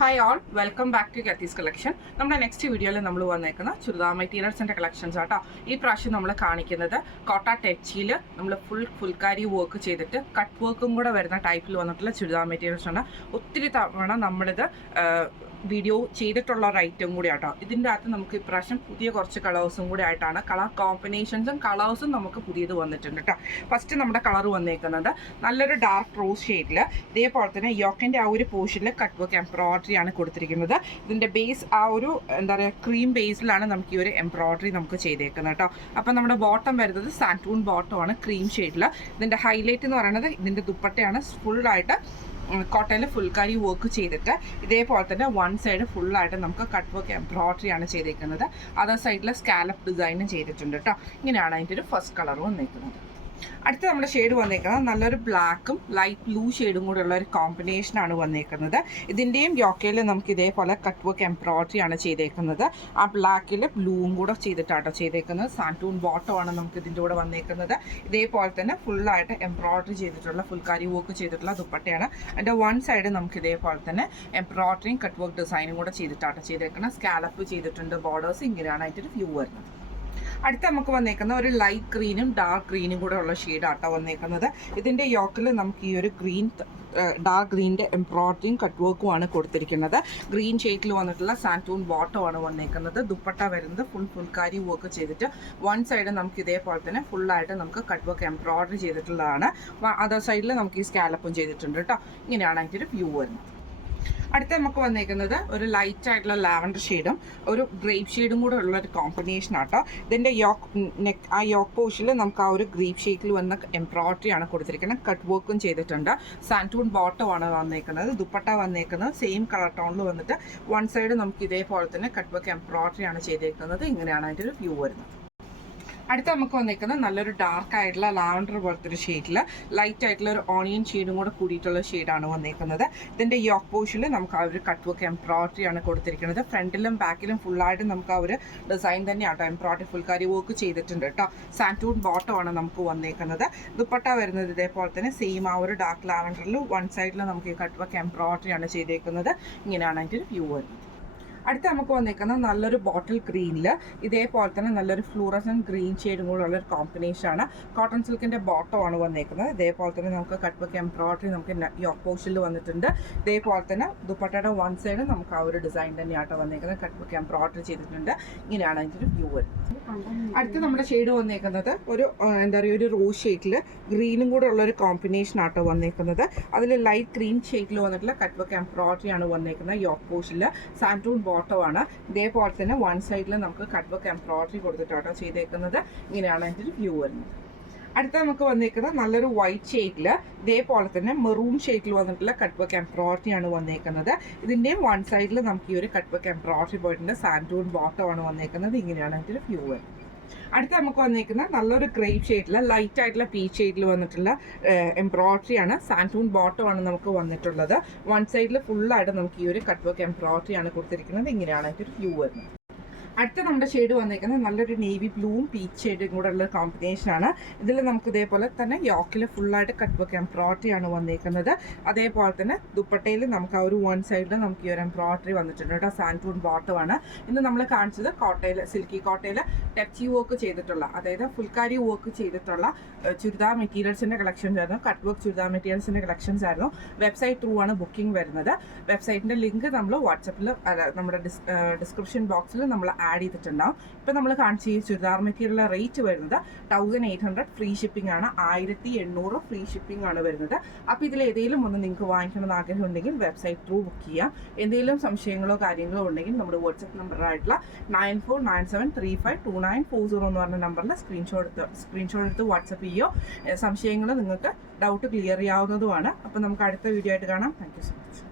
Hi all, welcome back to ഗത്തീസ് collection. നമ്മുടെ next വീഡിയോയിൽ നമ്മൾ വന്നേക്കുന്ന ചുരിദാർ മെറ്റീരിയൽസിൻ്റെ കളക്ഷൻസ് ആട്ടോ. ഈ പ്രാവശ്യം നമ്മൾ കാണിക്കുന്നത് കോട്ട ടെച്ചിയിൽ നമ്മൾ ഫുൾക്കാരി വർക്ക് ചെയ്തിട്ട് കട്ട് വർക്കും കൂടെ വരുന്ന ടൈപ്പിൽ വന്നിട്ടുള്ള ചുരിദാർ മെറ്റീരിയൽസ് ആണ്. ഒത്തിരി തവണ നമ്മളിത് വീഡിയോ ചെയ്തിട്ടുള്ള ഒരു ഐറ്റം കൂടി ആട്ടോ. ഇതിൻ്റെ അകത്ത് നമുക്ക് ഇപ്രാവശ്യം പുതിയ കുറച്ച് കളേഴ്സും കൂടി ആയിട്ടാണ്, കളർ കോമ്പിനേഷൻസും കളേഴ്സും നമുക്ക് പുതിയത് വന്നിട്ടുണ്ട് കേട്ടോ. ഫസ്റ്റ് നമ്മുടെ കളർ വന്നേക്കുന്നത് നല്ലൊരു ഡാർക്ക് റോസ് ഷെയ്ഡിൽ, ഇതേപോലെ തന്നെ യോക്കിൻ്റെ ആ ഒരു പോർഷനിൽ കട്ട് വർക്ക് എംബ്രോയിഡറി ആണ് കൊടുത്തിരിക്കുന്നത്. ഇതിൻ്റെ ബേസ് ആ ഒരു എന്താ പറയുക ക്രീം ബേസിലാണ് നമുക്ക് ഈ ഒരു എംബ്രോയിഡറി നമുക്ക് ചെയ്തേക്കുന്നത് കേട്ടോ. അപ്പം നമ്മുടെ ബോട്ടം വരുന്നത് സാൻറ്റൂൺ ബോട്ടമാണ് ക്രീം ഷെയ്ഡിൽ. ഇതിൻ്റെ ഹൈലൈറ്റ് എന്ന് പറയുന്നത് ഇതിൻ്റെ ദുപ്പട്ടയാണ് ഫുള്ളായിട്ട് കോട്ടയിൽ ഫുൾക്കാരി വർക്ക് ചെയ്തിട്ട് ഇതേപോലെ തന്നെ വൺ സൈഡ് ഫുള്ളായിട്ട് നമുക്ക് കട്ട് വർക്ക് എംബ്രോയിഡറി ആണ് ചെയ്തേക്കുന്നത്. അതർ സൈഡിൽ സ്കാലപ്പ് ഡിസൈനും ചെയ്തിട്ടുണ്ട് കേട്ടോ. ഇങ്ങനെയാണ് അതിൻ്റെ ഒരു ഫസ്റ്റ് കളർ വന്നേക്കുന്നത്. അടുത്ത നമ്മുടെ ഷെയ്ഡ് വന്നേക്കുന്നത് നല്ലൊരു ബ്ലാക്കും ലൈറ്റ് ബ്ലൂ ഷെയ്ഡും കൂടെ ഉള്ള ഒരു കോമ്പിനേഷനാണ് വന്നേക്കുന്നത്. ഇതിൻ്റെയും യോക്കയിൽ നമുക്ക് ഇതേപോലെ കട്ട് വർക്ക് എംബ്രോയിഡറി ആണ് ചെയ്തേക്കുന്നത്. ആ ബ്ലാക്കിൽ ബ്ലൂവും കൂടെ ചെയ്തിട്ടാട്ടോ ചെയ്തേക്കുന്നത്. സാൻറ്റൂൺ ബോട്ടമാണ് നമുക്ക് ഇതിൻ്റെ കൂടെ വന്നേക്കുന്നത്. ഇതേപോലെ തന്നെ ഫുള്ളായിട്ട് എംബ്രോയിഡറി ചെയ്തിട്ടുള്ള ഫുൾക്കാരി വർക്ക് ചെയ്തിട്ടുള്ള ദുപ്പട്ടയാണ്. അതിൻ്റെ വൺ സൈഡ് നമുക്ക് ഇതേപോലെ തന്നെ എംബ്രോയിഡറിയും കട്ട് വർക്ക് ഡിസൈനും കൂടെ ചെയ്തിട്ടാട്ടോ ചെയ്തേക്കുന്നത്. സ്കാലപ്പ് ചെയ്തിട്ടുണ്ട് ബോർഡേഴ്സ്. ഇങ്ങനെയാണ് അതിൻ്റെ ഒരു വ്യൂ വരുന്നത്. അടുത്ത നമുക്ക് വന്നേക്കുന്ന ഒരു ലൈറ്റ് ഗ്രീനും ഡാർക്ക് ഗ്രീനും കൂടെ ഉള്ള ഷെയ്ഡാട്ടോ വന്നേക്കുന്നത്. ഇതിൻ്റെ യോക്കിൽ നമുക്ക് ഈ ഒരു ഗ്രീൻ ഡാർക്ക് ഗ്രീനിൻ്റെ എംബ്രോയിഡറിയും കട്ട് വർക്കുമാണ് കൊടുത്തിരിക്കുന്നത്. ഗ്രീൻ ഷെയ്ഡിൽ വന്നിട്ടുള്ള സാൻറ്റൂൺ ബോട്ടമാണ് വന്നേക്കുന്നത്. ദുപ്പട്ട വരുന്നത് ഫുൾക്കാരി വർക്ക് ചെയ്തിട്ട് വൺ സൈഡ് നമുക്ക് ഇതേപോലെ തന്നെ ഫുള്ളായിട്ട് നമുക്ക് കട്ട് വർക്ക് എംബ്രോയിഡറി ചെയ്തിട്ടുള്ളതാണ്. അതർ സൈഡിൽ നമുക്ക് ഈ സ്കാലപ്പും ചെയ്തിട്ടുണ്ട് കേട്ടോ. ഇങ്ങനെയാണ് അതിൻ്റെ ഒരു വ്യൂ വരുന്നത്. അടുത്ത നമുക്ക് വന്നേക്കുന്നത് ഒരു ലൈറ്റ് ആയിട്ടുള്ള ലാവൻഡർ ഷെയ്ഡും ഒരു ഗ്രേപ്പ് ഷെയ്ഡും കൂടെ ഉള്ള ഒരു കോമ്പിനേഷൻ ആട്ടോ. ഇതിൻ്റെ യോക്ക് പോർഷനിൽ നമുക്ക് ആ ഒരു ഗ്രേപ്പ് ഷെയ്ഡിൽ വന്ന എംബ്രോയിഡറി ആണ് കൊടുത്തിരിക്കുന്നത്. കട്ട് വർക്കും ചെയ്തിട്ടുണ്ട്. സാൻറ്റൂൺ ബോട്ടമാണ് വന്നേക്കുന്നത്. ദുപ്പട്ട വന്നേക്കുന്നത് സെയിം കളർ ടോണിൽ വന്നിട്ട് വൺ സൈഡ് നമുക്ക് ഇതേപോലെ തന്നെ കട്ട് വർക്ക് എംബ്രോയിഡറി ആണ് ചെയ്തേക്കുന്നത്. ഇങ്ങനെയാണ് അതിൻ്റെ ഒരു വ്യൂ വരുന്നത്. അടുത്ത നമുക്ക് വന്നേക്കുന്നത് നല്ലൊരു ഡാർക്ക് ആയിട്ടുള്ള ലാവൻഡർ പോലത്തെ ഒരു ഷെയ്ഡിൽ ലൈറ്റ് ആയിട്ടുള്ള ഒരു ഓണിയൻ ഷെയ്ഡും കൂടെ കൂടിയിട്ടുള്ള ഷെയ്ഡാണ് വന്നേക്കുന്നത്. ഇതിൻ്റെ യോക്ക് പോർഷനിൽ നമുക്ക് ആ ഒരു കട്ട് വർക്ക് എംബ്രോയിഡറി ആണ് കൊടുത്തിരിക്കുന്നത്. ഫ്രണ്ടിലും ബാക്കിലും ഫുള്ളായിട്ട് നമുക്ക് ആ ഒരു ഡിസൈൻ തന്നെയാട്ടോ എംബ്രോയിഡറി ഫുൾക്കാരി വർക്ക് ചെയ്തിട്ടുണ്ട് കേട്ടോ. സാൻറ്റൂൺ ബോട്ടമാണ് നമുക്ക് വന്നേക്കുന്നത്. ദുപ്പട്ട വരുന്നത് ഇതേപോലെ തന്നെ സെയിം ആ ഒരു ഡാർക്ക് ലാവൻഡറിൽ വൺ സൈഡിൽ നമുക്ക് ഈ കട്ട് വർക്ക് എംബ്രോയിഡറി ആണ് ചെയ്തേക്കുന്നത്. ഇങ്ങനെയാണ് അതിൻ്റെ ഒരു വ്യൂ വരുന്നത്. അടുത്ത നമുക്ക് വന്നേക്കുന്നത് നല്ലൊരു ബോട്ടിൽ ഗ്രീനിൽ ഇതേപോലെ തന്നെ നല്ലൊരു ഫ്ലൂറസൻ ഗ്രീൻ ഷെയ്ഡും കൂടെ ഉള്ളൊരു കോമ്പിനേഷനാണ്. കോട്ടൺ സിൽക്കിൻ്റെ ബോട്ടമാണ് വന്നേക്കുന്നത്. ഇതേപോലെ തന്നെ നമുക്ക് കട്ട് വർക്ക് എംബ്രോയിഡറി നമുക്ക് യോക്ക് പോർഷനിൽ വന്നിട്ടുണ്ട്. ഇതേപോലെ തന്നെ ദുപ്പട്ടയുടെ വൺ സൈഡ് നമുക്ക് ആ ഒരു ഡിസൈൻ തന്നെയാട്ടോ വന്നേക്കുന്നത്. കട്ട് വർക്ക് എംബ്രോയിഡറി ചെയ്തിട്ടുണ്ട്. ഇങ്ങനെയാണ് അതിൻ്റെ ഒരു വ്യൂ വരുന്നത്. അടുത്ത് നമ്മുടെ ഷെയ്ഡ് വന്നേക്കുന്നത് ഒരു എന്താ പറയുക ഒരു റോസ് ഷെയ്ഡിൽ ഗ്രീനും കൂടെ ഉള്ളൊരു കോമ്പിനേഷൻ ആട്ടോ വന്നേക്കുന്നത്. അതിൽ ലൈറ്റ് ഗ്രീൻ ഷെയ്ഡിൽ വന്നിട്ടുള്ള കട്ട് വർക്ക് എംബ്രോയിഡറി ആണ് വന്നേക്കുന്നത്. യോക്ക് പോർഷനിൽ സാൻറ്റൂൺ ബോട്ടമാണ്. ഇതേപോലെ തന്നെ വൺ സൈഡിൽ നമുക്ക് കട്ട് വർക്ക് എംബ്രോയിഡറി കൊടുത്തിട്ടാട്ടോ ചെയ്തേക്കുന്നത്. ഇങ്ങനെയാണ് അതിൻ്റെ ഒരു വ്യൂ വരുന്നത്. അടുത്ത നമുക്ക് വന്നേക്കുന്നത് നല്ലൊരു വൈറ്റ് ഷെയ്ഡിൽ ഇതേപോലെ തന്നെ മെറൂൺ ഷെയ്ഡിൽ വന്നിട്ടുള്ള കട്ട് വർക്ക് എംബ്രോയിഡറി ആണ് വന്നേക്കുന്നത്. ഇതിൻ്റെയും വൺ സൈഡിൽ നമുക്ക് ഈ ഒരു കട്ട് വർക്ക് എംബ്രോയിഡറി പോയിട്ടുണ്ട്. സാൻറ്റൂൺ ബോട്ടമാണ് വന്നേക്കുന്നത്. ഇങ്ങനെയാണ് അതിൻ്റെ ഒരു വ്യൂ വരുന്നത്. അടുത്ത നമുക്ക് വന്നേക്കുന്ന നല്ലൊരു ഗ്രേപ്പ് ഷെയ്ഡിൽ ലൈറ്റ് ആയിട്ടുള്ള പീച്ച് ഷെയ്ഡിൽ വന്നിട്ടുള്ള എംബ്രോയിഡറി ആണ്. സാൻറ്റൂൺ ബോട്ടമാണ് നമുക്ക് വന്നിട്ടുള്ളത്. വൺ സൈഡിൽ ഫുള്ളായിട്ട് നമുക്ക് ഈ ഒരു കട്ട് വർക്ക് എംബ്രോയിഡറി ആണ് കൊടുത്തിരിക്കുന്നത്. ഇങ്ങനെയാണ് അതിൻ്റെ ഒരു വ്യൂ വരുന്നത്. അടുത്ത നമ്മുടെ ഷെയ്ഡ് വന്നേക്കുന്നത് നല്ലൊരു നേവി ബ്ലൂവും പീച്ച് ഷെയ്ഡും കൂടെ ഉള്ള കോമ്പിനേഷനാണ്. ഇതിൽ നമുക്ക് ഇതേപോലെ തന്നെ യോക്കിൽ ഫുള്ളായിട്ട് കട്ട് വർക്ക് എംബ്രോയിഡറി ആണ് വന്നേക്കുന്നത്. അതേപോലെ തന്നെ ദുപ്പട്ടയിൽ നമുക്ക് ആ ഒരു വൺ സൈഡിൽ നമുക്ക് ഈ ഒരു എംബ്രോയിഡറി വന്നിട്ടുണ്ട് കേട്ടോ. സാൻറ്റൂൺ ബോട്ടമാണ്. ഇന്ന് നമ്മൾ കാണിച്ചത് കോട്ടയിൽ സിൽക്കി കോട്ടയിൽ ടച്ച് വർക്ക് ചെയ്തിട്ടുള്ള അതായത് ഫുൾക്കാരി വർക്ക് ചെയ്തിട്ടുള്ള ചുരിദാർ മെറ്റീരിയൽസിൻ്റെ കളക്ഷൻസ് ആയിരുന്നു. കട്ട് വർക്ക് ചുരിദാർ മെറ്റീരിയൽസിൻ്റെ കളക്ഷൻസ് ആയിരുന്നു. വെബ്സൈറ്റ് ത്രൂ ആണ് ബുക്കിംഗ് വരുന്നത്. വെബ്സൈറ്റിൻ്റെ ലിങ്ക് നമ്മൾ വാട്സപ്പിൽ നമ്മുടെ ഡിസ്ക്രിപ്ഷൻ ബോക്സിൽ നമ്മൾ ആഡ് ചെയ്തിട്ടുണ്ടാവും. ഇപ്പം നമ്മൾ കാണിച്ച ഈ ചുരിദാർ മെറ്റീരിയൽ റേറ്റ് വരുന്നത് 1800 ഫ്രീ ഷിപ്പിംഗ് ആണ്. 1800 ഫ്രീ ഷിപ്പിംഗ് ആണ് വരുന്നത്. അപ്പോൾ ഇതിൽ ഏതെങ്കിലും ഒന്ന് നിങ്ങൾക്ക് വാങ്ങിക്കണമെന്ന് ആഗ്രഹം ഉണ്ടെങ്കിൽ വെബ്സൈറ്റ് ത്രൂ ബുക്ക് ചെയ്യാം. എന്തെങ്കിലും സംശയങ്ങളോ കാര്യങ്ങളോ ഉണ്ടെങ്കിൽ നമ്മുടെ വാട്സപ്പ് നമ്പറായിട്ടുള്ള 9497352940 എന്ന് പറഞ്ഞ നമ്പറിൽ സ്ക്രീൻഷോട്ട് എടുത്ത് വാട്സപ്പ് ചെയ്യോ. സംശയങ്ങൾ നിങ്ങൾക്ക് ഡൗട്ട് ക്ലിയർ ചെയ്യാവുന്നതുമാണ്. അപ്പോൾ നമുക്ക് അടുത്ത വീഡിയോ ആയിട്ട് കാണാം. Thank you so much.